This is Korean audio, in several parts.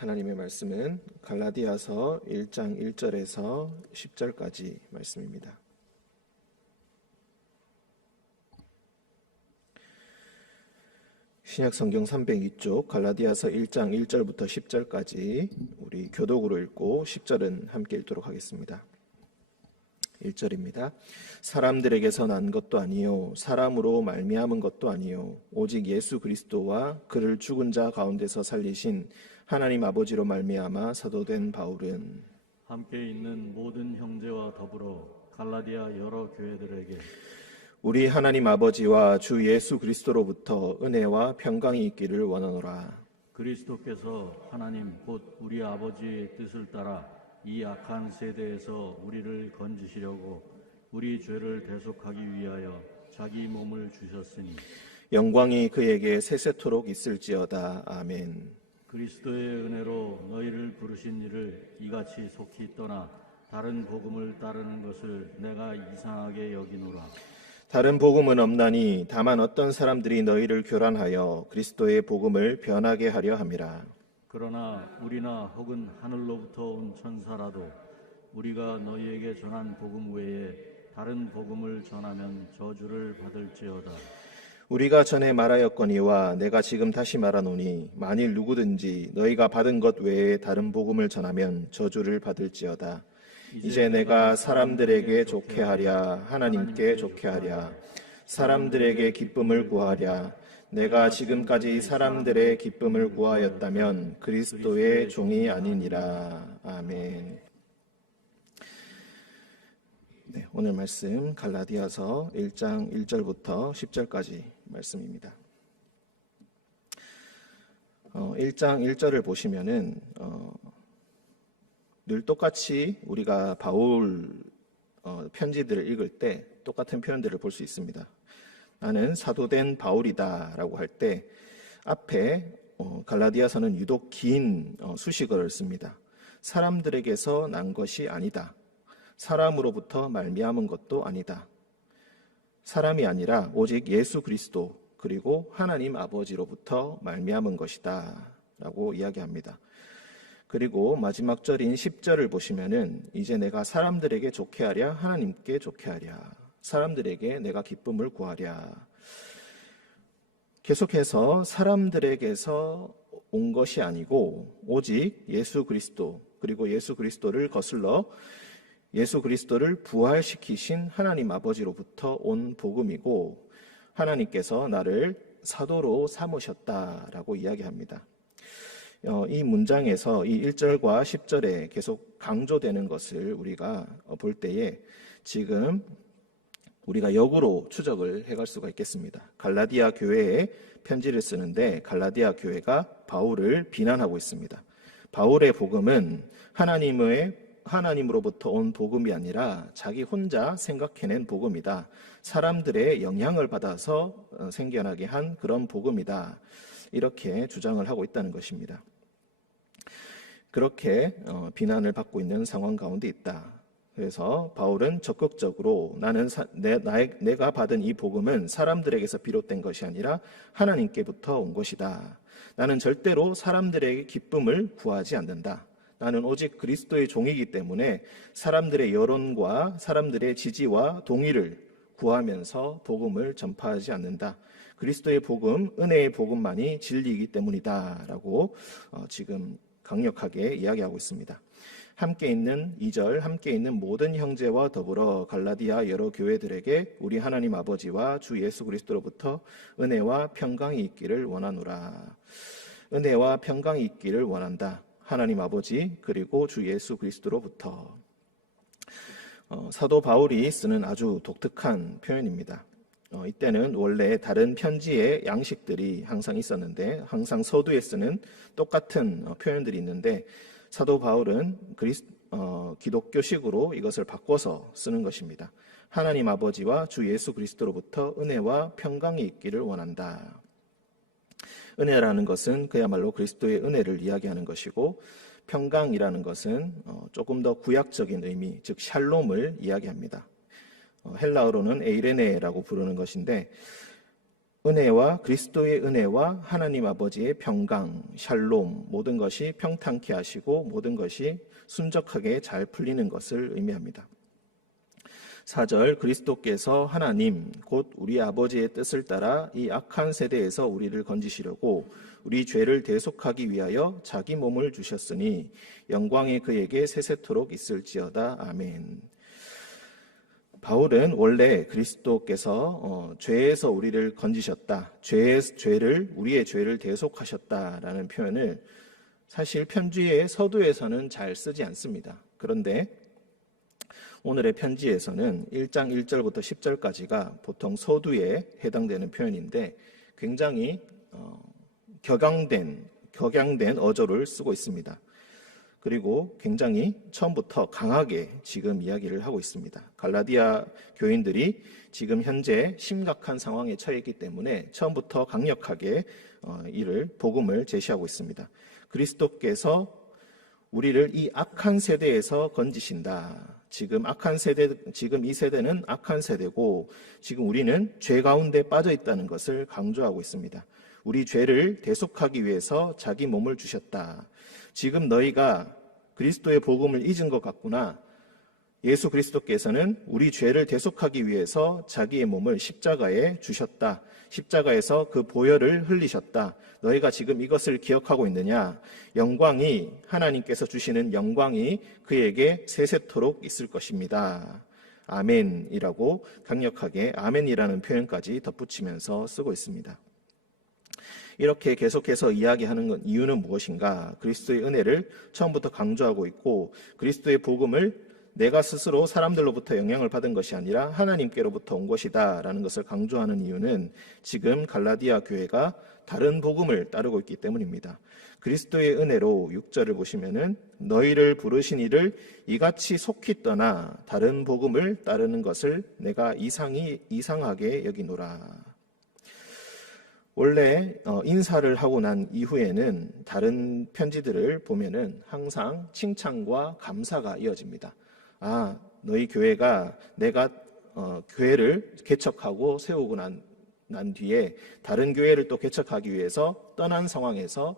하나님의 말씀은 갈라디아서 1장 1절에서 10절까지 말씀입니다. 신약성경 302쪽 갈라디아서 1장 1절부터 10절까지 우리 교독으로 읽고 10절은 함께 읽도록 하겠습니다. 1절입니다. 사람들에게서 난 것도 아니요 사람으로 말미암은 것도 아니요 오직 예수 그리스도와 그를 죽은 자 가운데서 살리신 하나님 아버지로 말미암아 사도된 바울은 함께 있는 모든 형제와 더불어 갈라디아 여러 교회들에게 우리 하나님 아버지와 주 예수 그리스도로부터 은혜와 평강이 있기를 원하노라. 그리스도께서 하나님 곧 우리 아버지의 뜻을 따라 이 악한 세대에서 우리를 건지시려고 우리 죄를 대속하기 위하여 자기 몸을 주셨으니 영광이 그에게 세세토록 있을지어다. 아멘. 그리스도의 은혜로 너희를 부르신 이를 이같이 속히 떠나 다른 복음을 따르는 것을 내가 이상하게 여기노라. 다른 복음은 없나니 다만 어떤 사람들이 너희를 교란하여 그리스도의 복음을 변하게 하려 함이라. 그러나 우리나 혹은 하늘로부터 온 천사라도 우리가 너희에게 전한 복음 외에 다른 복음을 전하면 저주를 받을지어다. 우리가 전에 말하였거니와 내가 지금 다시 말하노니 만일 누구든지 너희가 받은 것 외에 다른 복음을 전하면 저주를 받을지어다. 이제 내가 사람들에게 좋게 하랴 하나님께 좋게 하랴 사람들에게 기쁨을 구하랴 내가 지금까지 사람들의 기쁨을 구하였다면 그리스도의 종이 아니니라. 아멘. 네, 오늘 말씀 갈라디아서 1장 1절부터 10절까지 말씀입니다. 1장 1절을 보시면은 늘 똑같이 우리가 바울 편지들을 읽을 때 똑같은 표현들을 볼 수 있습니다. 나는 사도된 바울이다 라고 할 때 앞에 갈라디아서는 유독 긴 수식어를 씁니다. 사람들에게서 난 것이 아니다. 사람으로부터 말미암은 것도 아니다. 사람이 아니라 오직 예수 그리스도 그리고 하나님 아버지로부터 말미암은 것이다 라고 이야기합니다. 그리고 마지막 절인 10절을 보시면은 이제 내가 사람들에게 좋게 하랴 하나님께 좋게 하랴 사람들에게 내가 기쁨을 구하랴. 계속해서 사람들에게서 온 것이 아니고 오직 예수 그리스도 그리고 예수 그리스도를 거슬러 예수 그리스도를 부활시키신 하나님 아버지로부터 온 복음이고 하나님께서 나를 사도로 삼으셨다라고 이야기합니다. 이 문장에서 이 1절과 10절에 계속 강조되는 것을 우리가 볼 때에 지금 우리가 역으로 추적을 해갈 수가 있겠습니다. 갈라디아 교회에 편지를 쓰는데 갈라디아 교회가 바울을 비난하고 있습니다. 바울의 복음은 하나님으로부터 온 복음이 아니라 자기 혼자 생각해낸 복음이다. 사람들의 영향을 받아서 생겨나게 한 그런 복음이다. 이렇게 주장을 하고 있다는 것입니다. 그렇게 비난을 받고 있는 상황 가운데 있다. 그래서 바울은 적극적으로 내가 받은 이 복음은 사람들에게서 비롯된 것이 아니라 하나님께부터 온 것이다. 나는 절대로 사람들에게 기쁨을 구하지 않는다. 나는 오직 그리스도의 종이기 때문에 사람들의 여론과 사람들의 지지와 동의를 구하면서 복음을 전파하지 않는다. 그리스도의 복음, 은혜의 복음만이 진리이기 때문이다 라고 지금 강력하게 이야기하고 있습니다. 함께 있는 2절, 함께 있는 모든 형제와 더불어 갈라디아 여러 교회들에게 우리 하나님 아버지와 주 예수 그리스도로부터 은혜와 평강이 있기를 원하노라. 은혜와 평강이 있기를 원한다. 하나님 아버지 그리고 주 예수 그리스도로부터. 사도 바울이 쓰는 아주 독특한 표현입니다. 이때는 원래 다른 편지의 양식들이 항상 있었는데 항상 서두에 쓰는 똑같은 표현들이 있는데 사도 바울은 기독교식으로 이것을 바꿔서 쓰는 것입니다. 하나님 아버지와 주 예수 그리스도로부터 은혜와 평강이 있기를 원한다. 은혜라는 것은 그야말로 그리스도의 은혜를 이야기하는 것이고 평강이라는 것은 조금 더 구약적인 의미, 즉 샬롬을 이야기합니다. 헬라어로는 에이레네라고 부르는 것인데 은혜와 그리스도의 은혜와 하나님 아버지의 평강, 샬롬, 모든 것이 평탄케 하시고 모든 것이 순적하게 잘 풀리는 것을 의미합니다. 4절, 그리스도께서 하나님 곧 우리 아버지의 뜻을 따라 이 악한 세대에서 우리를 건지시려고 우리 죄를 대속하기 위하여 자기 몸을 주셨으니 영광이 그에게 세세토록 있을지어다. 아멘. 바울은 원래 그리스도께서 죄에서 우리를 건지셨다, 우리의 죄를 대속하셨다라는 표현을 사실 편지의 서두에서는 잘 쓰지 않습니다. 그런데 오늘의 편지에서는 1장 1절부터 10절까지가 보통 서두에 해당되는 표현인데 굉장히 격양된 어조를 쓰고 있습니다. 그리고 굉장히 처음부터 강하게 지금 이야기를 하고 있습니다. 갈라디아 교인들이 지금 현재 심각한 상황에 처해 있기 때문에 처음부터 강력하게 복음을 제시하고 있습니다. 그리스도께서 우리를 이 악한 세대에서 건지신다. 지금 이 세대는 악한 세대고 지금 우리는 죄 가운데 빠져 있다는 것을 강조하고 있습니다. 우리 죄를 대속하기 위해서 자기 몸을 주셨다. 지금 너희가 그리스도의 복음을 잊은 것 같구나. 예수 그리스도께서는 우리 죄를 대속하기 위해서 자기의 몸을 십자가에 주셨다. 십자가에서 그 보혈을 흘리셨다. 너희가 지금 이것을 기억하고 있느냐? 영광이, 하나님께서 주시는 영광이 그에게 세세토록 있을 것입니다. 아멘이라고 강력하게 아멘이라는 표현까지 덧붙이면서 쓰고 있습니다. 이렇게 계속해서 이야기하는 이유는 무엇인가? 그리스도의 은혜를 처음부터 강조하고 있고 그리스도의 복음을 내가 스스로 사람들로부터 영향을 받은 것이 아니라 하나님께로부터 온 것이다 라는 것을 강조하는 이유는 지금 갈라디아 교회가 다른 복음을 따르고 있기 때문입니다. 그리스도의 은혜로 6절을 보시면은 너희를 부르신 이를 이같이 속히 떠나 다른 복음을 따르는 것을 내가 이상하게 여기노라. 원래 인사를 하고 난 이후에는 다른 편지들을 보면은 항상 칭찬과 감사가 이어집니다. 아, 너희 교회가 내가 교회를 개척하고 세우고 난 뒤에 다른 교회를 또 개척하기 위해서 떠난 상황에서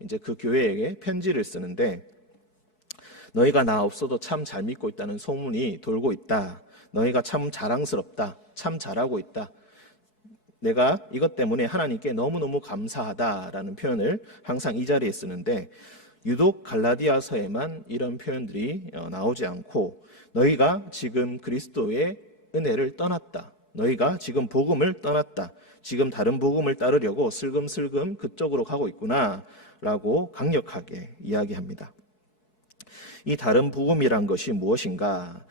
이제 그 교회에게 편지를 쓰는데 너희가 나 없어도 참 잘 믿고 있다는 소문이 돌고 있다. 너희가 참 자랑스럽다. 참 잘하고 있다. 내가 이것 때문에 하나님께 너무너무 감사하다라는 표현을 항상 이 자리에 쓰는데 유독 갈라디아서에만 이런 표현들이 나오지 않고 너희가 지금 그리스도의 은혜를 떠났다. 너희가 지금 복음을 떠났다. 지금 다른 복음을 따르려고 슬금슬금 그쪽으로 가고 있구나 라고 강력하게 이야기합니다. 이 다른 복음이란 것이 무엇인가?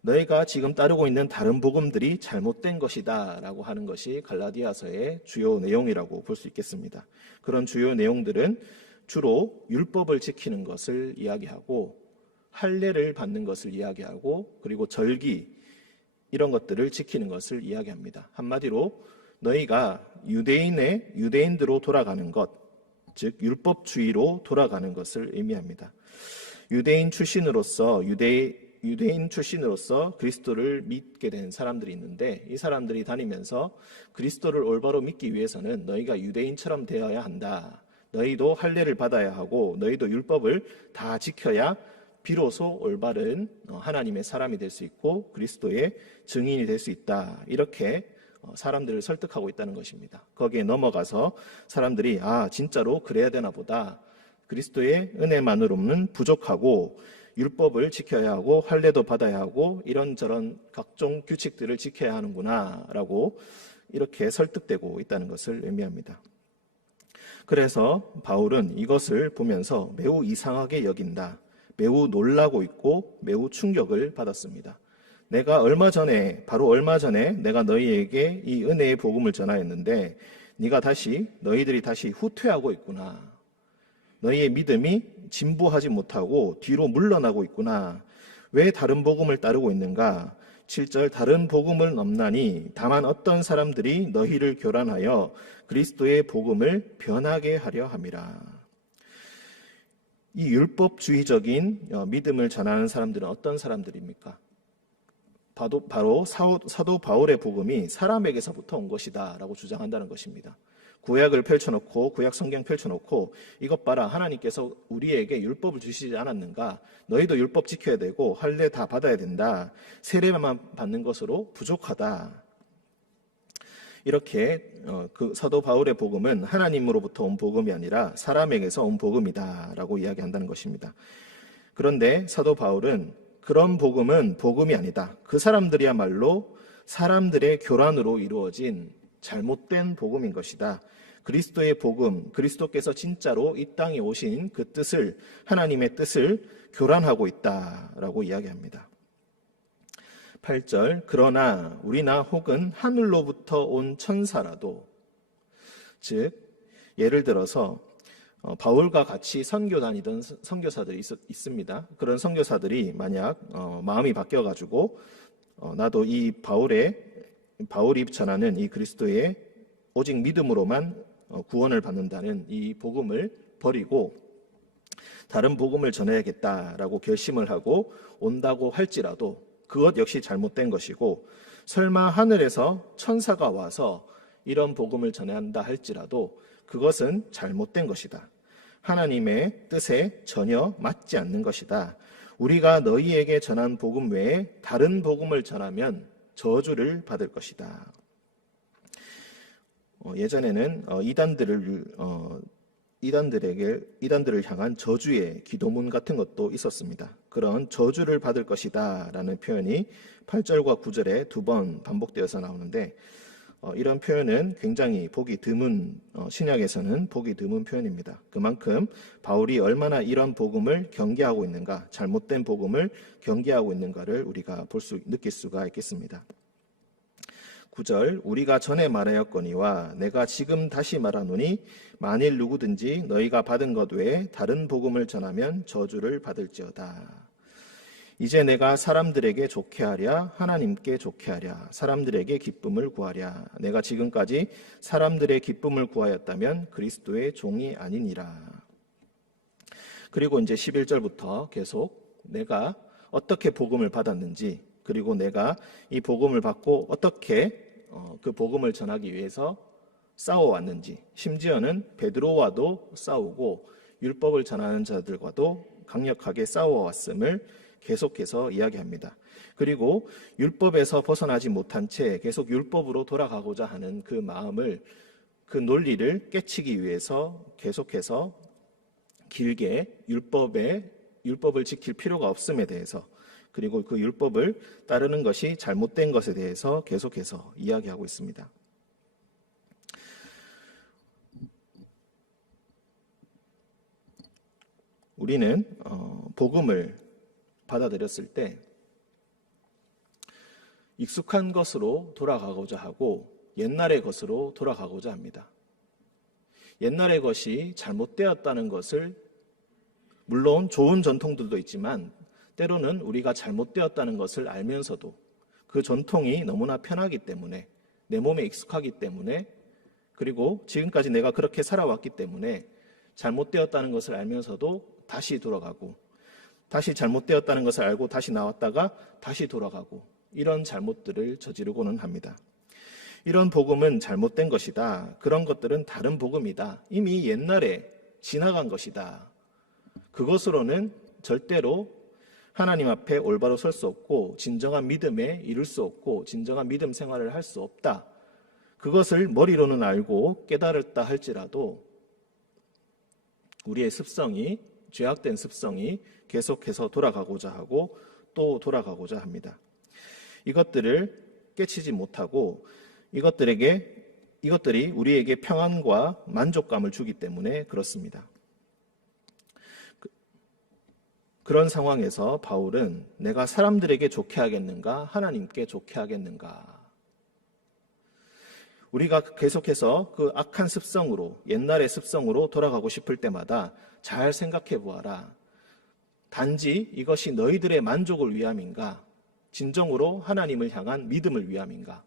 너희가 지금 따르고 있는 다른 복음들이 잘못된 것이다 라고 하는 것이 갈라디아서의 주요 내용이라고 볼 수 있겠습니다. 그런 주요 내용들은 주로 율법을 지키는 것을 이야기하고 할례를 받는 것을 이야기하고 그리고 절기 이런 것들을 지키는 것을 이야기합니다. 한마디로 너희가 유대인으로 돌아가는 것, 즉 율법주의로 돌아가는 것을 의미합니다. 유대인 출신으로서 그리스도를 믿게 된 사람들이 있는데 이 사람들이 다니면서 그리스도를 올바로 믿기 위해서는 너희가 유대인처럼 되어야 한다. 너희도 할례를 받아야 하고 너희도 율법을 다 지켜야 비로소 올바른 하나님의 사람이 될 수 있고 그리스도의 증인이 될 수 있다. 이렇게 사람들을 설득하고 있다는 것입니다. 거기에 넘어가서 사람들이 진짜로 그래야 되나 보다. 그리스도의 은혜만으로는 부족하고 율법을 지켜야 하고 할례도 받아야 하고 이런저런 각종 규칙들을 지켜야 하는구나 라고 이렇게 설득되고 있다는 것을 의미합니다. 그래서 바울은 이것을 보면서 매우 이상하게 여긴다. 매우 놀라고 있고 매우 충격을 받았습니다. 바로 얼마 전에 내가 너희에게 이 은혜의 복음을 전하였는데 너희들이 다시 후퇴하고 있구나. 너희의 믿음이 진보하지 못하고 뒤로 물러나고 있구나. 왜 다른 복음을 따르고 있는가? 7절 다른 복음을 넘나니 다만 어떤 사람들이 너희를 교란하여 그리스도의 복음을 변하게 하려 함이라. 이 율법주의적인 믿음을 전하는 사람들은 어떤 사람들입니까? 바로 사도 바울의 복음이 사람에게서부터 온 것이다 라고 주장한다는 것입니다. 구약을 펼쳐놓고 구약 성경 펼쳐놓고 이것 봐라, 하나님께서 우리에게 율법을 주시지 않았는가, 너희도 율법 지켜야 되고 할례 다 받아야 된다, 세례만 받는 것으로 부족하다, 이렇게 그 사도 바울의 복음은 하나님으로부터 온 복음이 아니라 사람에게서 온 복음이다 라고 이야기한다는 것입니다. 그런데 사도 바울은 그런 복음은 복음이 아니다, 그 사람들이야말로 사람들의 교란으로 이루어진 잘못된 복음인 것이다, 그리스도의 복음, 그리스도께서 진짜로 이 땅에 오신 그 뜻을, 하나님의 뜻을 교란하고 있다라고 이야기합니다. 8절, 그러나 우리나 혹은 하늘로부터 온 천사라도, 즉 예를 들어서 바울과 같이 선교 다니던 선교사들이 있습니다. 그런 선교사들이 만약 마음이 바뀌어가지고 나도 이 바울이 전하는 이 그리스도의 오직 믿음으로만 구원을 받는다는 이 복음을 버리고 다른 복음을 전해야겠다라고 결심을 하고 온다고 할지라도 그것 역시 잘못된 것이고, 설마 하늘에서 천사가 와서 이런 복음을 전해야 한다 할지라도 그것은 잘못된 것이다. 하나님의 뜻에 전혀 맞지 않는 것이다. 우리가 너희에게 전한 복음 외에 다른 복음을 전하면 저주를 받을 것이다. 예전에는 이단들을 향한 저주의 기도문 같은 것도 있었습니다. 그런 저주를 받을 것이다 라는 표현이 8절과 9절에 2번 반복되어서 나오는데, 이런 표현은 굉장히 보기 드문, 신약에서는 보기 드문 표현입니다. 그만큼 바울이 얼마나 이런 복음을 경계하고 있는가, 잘못된 복음을 경계하고 있는가를 우리가 느낄 수가 있겠습니다. 9절, 우리가 전에 말하였거니와 내가 지금 다시 말하노니 만일 누구든지 너희가 받은 것 외에 다른 복음을 전하면 저주를 받을지어다. 이제 내가 사람들에게 좋게 하랴 하나님께 좋게 하랴 사람들에게 기쁨을 구하랴. 내가 지금까지 사람들의 기쁨을 구하였다면 그리스도의 종이 아니니라. 그리고 이제 11절부터 계속 내가 어떻게 복음을 받았는지, 그리고 내가 이 복음을 받고 어떻게 그 복음을 전하기 위해서 싸워왔는지, 심지어는 베드로와도 싸우고 율법을 전하는 자들과도 강력하게 싸워왔음을 계속해서 이야기합니다. 그리고 율법에서 벗어나지 못한 채 계속 율법으로 돌아가고자 하는 그 마음을, 그 논리를 깨치기 위해서 계속해서 길게 율법을 지킬 필요가 없음에 대해서, 그리고 그 율법을 따르는 것이 잘못된 것에 대해서 계속해서 이야기하고 있습니다. 우리는 복음을 받아들였을 때 익숙한 것으로 돌아가고자 하고 옛날의 것으로 돌아가고자 합니다. 옛날의 것이 잘못되었다는 것을, 물론 좋은 전통들도 있지만 때로는 우리가 잘못되었다는 것을 알면서도 그 전통이 너무나 편하기 때문에, 내 몸에 익숙하기 때문에, 그리고 지금까지 내가 그렇게 살아왔기 때문에 잘못되었다는 것을 알면서도 다시 돌아가고, 다시 잘못되었다는 것을 알고 다시 나왔다가 다시 돌아가고, 이런 잘못들을 저지르고는 합니다. 이런 복음은 잘못된 것이다. 그런 것들은 다른 복음이다. 이미 옛날에 지나간 것이다. 그것으로는 절대로 하나님 앞에 올바로 설 수 없고 진정한 믿음에 이룰 수 없고 진정한 믿음 생활을 할 수 없다. 그것을 머리로는 알고 깨달았다 할지라도 우리의 습성이, 죄악된 습성이 계속해서 돌아가고자 하고 또 돌아가고자 합니다. 이것들을 깨치지 못하고 이것들이 우리에게 평안과 만족감을 주기 때문에 그렇습니다. 그런 상황에서 바울은 내가 사람들에게 좋게 하겠는가, 하나님께 좋게 하겠는가? 우리가 계속해서 그 악한 습성으로, 옛날의 습성으로 돌아가고 싶을 때마다 잘 생각해 보아라. 단지 이것이 너희들의 만족을 위함인가? 진정으로 하나님을 향한 믿음을 위함인가?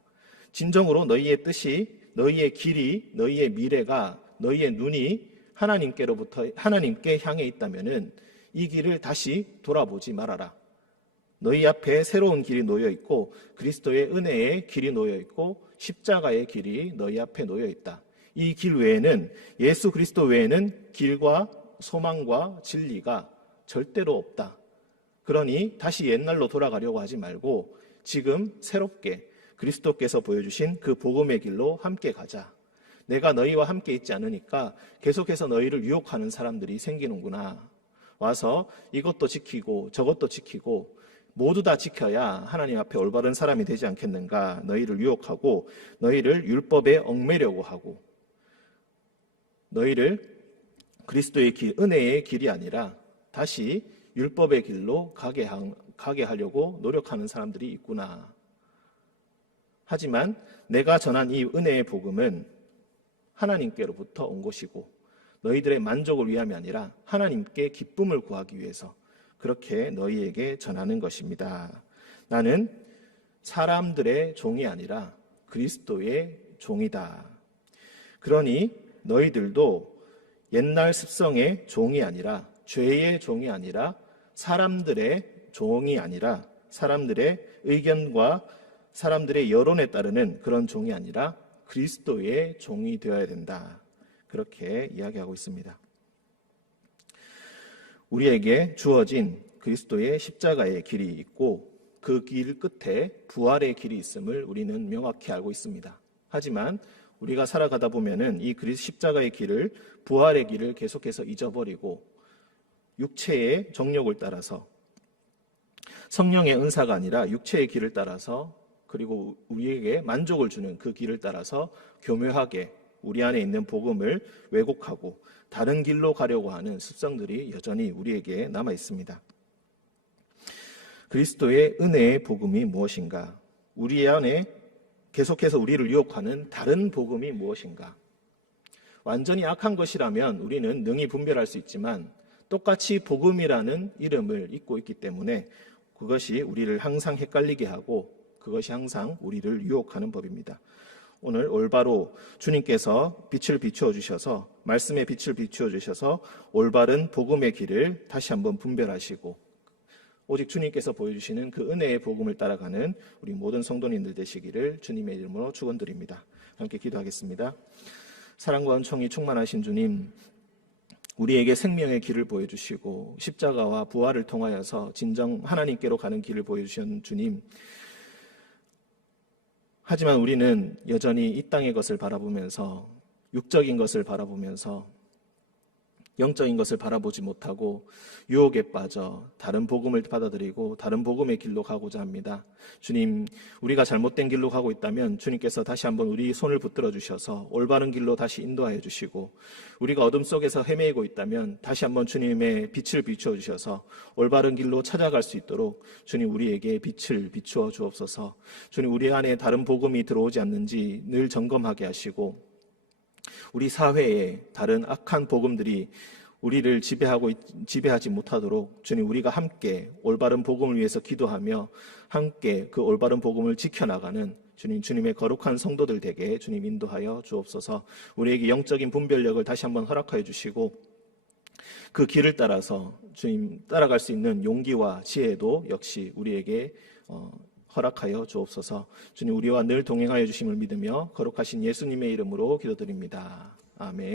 진정으로 너희의 뜻이, 너희의 길이, 너희의 미래가, 너희의 눈이 하나님께 향해 있다면은 이 길을 다시 돌아보지 말아라. 너희 앞에 새로운 길이 놓여 있고 그리스도의 은혜의 길이 놓여 있고 십자가의 길이 너희 앞에 놓여 있다. 이 길 외에는, 예수 그리스도 외에는 길과 소망과 진리가 절대로 없다. 그러니 다시 옛날로 돌아가려고 하지 말고 지금 새롭게 그리스도께서 보여주신 그 복음의 길로 함께 가자. 내가 너희와 함께 있지 않으니까 계속해서 너희를 유혹하는 사람들이 생기는구나. 와서 이것도 지키고 저것도 지키고 모두 다 지켜야 하나님 앞에 올바른 사람이 되지 않겠는가. 너희를 유혹하고 너희를 율법에 얽매려고 하고 너희를 그리스도의 길, 은혜의 길이 아니라 다시 율법의 길로 가게 하려고 노력하는 사람들이 있구나. 하지만 내가 전한 이 은혜의 복음은 하나님께로부터 온 것이고 너희들의 만족을 위함이 아니라 하나님께 기쁨을 구하기 위해서 그렇게 너희에게 전하는 것입니다. 나는 사람들의 종이 아니라 그리스도의 종이다. 그러니 너희들도 옛날 습성의 종이 아니라, 죄의 종이 아니라, 사람들의 종이 아니라, 사람들의 의견과 사람들의 여론에 따르는 그런 종이 아니라 그리스도의 종이 되어야 된다. 그렇게 이야기하고 있습니다. 우리에게 주어진 그리스도의 십자가의 길이 있고 그 길 끝에 부활의 길이 있음을 우리는 명확히 알고 있습니다. 하지만 우리가 살아가다 보면은 이 십자가의 길을, 부활의 길을 계속해서 잊어버리고 육체의 정욕을 따라서, 성령의 은사가 아니라 육체의 길을 따라서, 그리고 우리에게 만족을 주는 그 길을 따라서 교묘하게 우리 안에 있는 복음을 왜곡하고 다른 길로 가려고 하는 습성들이 여전히 우리에게 남아 있습니다. 그리스도의 은혜의 복음이 무엇인가? 우리 안에 계속해서 우리를 유혹하는 다른 복음이 무엇인가? 완전히 악한 것이라면 우리는 능히 분별할 수 있지만 똑같이 복음이라는 이름을 입고 있기 때문에 그것이 우리를 항상 헷갈리게 하고 그것이 항상 우리를 유혹하는 법입니다. 오늘 올바로 주님께서 빛을 비추어 주셔서, 말씀의 빛을 비추어 주셔서 올바른 복음의 길을 다시 한번 분별하시고 오직 주님께서 보여주시는 그 은혜의 복음을 따라가는 우리 모든 성도님들 되시기를 주님의 이름으로 축원드립니다. 함께 기도하겠습니다. 사랑과 은총이 충만하신 주님, 우리에게 생명의 길을 보여주시고 십자가와 부활을 통하여서 진정 하나님께로 가는 길을 보여주신 주님, 하지만 우리는 여전히 이 땅의 것을 바라보면서, 육적인 것을 바라보면서 영적인 것을 바라보지 못하고 유혹에 빠져 다른 복음을 받아들이고 다른 복음의 길로 가고자 합니다. 주님, 우리가 잘못된 길로 가고 있다면 주님께서 다시 한번 우리 손을 붙들어 주셔서 올바른 길로 다시 인도하여 주시고, 우리가 어둠 속에서 헤매이고 있다면 다시 한번 주님의 빛을 비추어 주셔서 올바른 길로 찾아갈 수 있도록 주님, 우리에게 빛을 비추어 주옵소서. 주님, 우리 안에 다른 복음이 들어오지 않는지 늘 점검하게 하시고 우리 사회에 다른 악한 복음들이 우리를 지배하지 못하도록 주님, 우리가 함께 올바른 복음을 위해서 기도하며 함께 그 올바른 복음을 지켜나가는 주님의 거룩한 성도들 되게 주님 인도하여 주옵소서. 우리에게 영적인 분별력을 다시 한번 허락하여 주시고 그 길을 따라서 주님 따라갈 수 있는 용기와 지혜도 역시 우리에게 허락하여 주옵소서. 주님, 우리와 늘 동행하여 주심을 믿으며 거룩하신 예수님의 이름으로 기도드립니다. 아멘.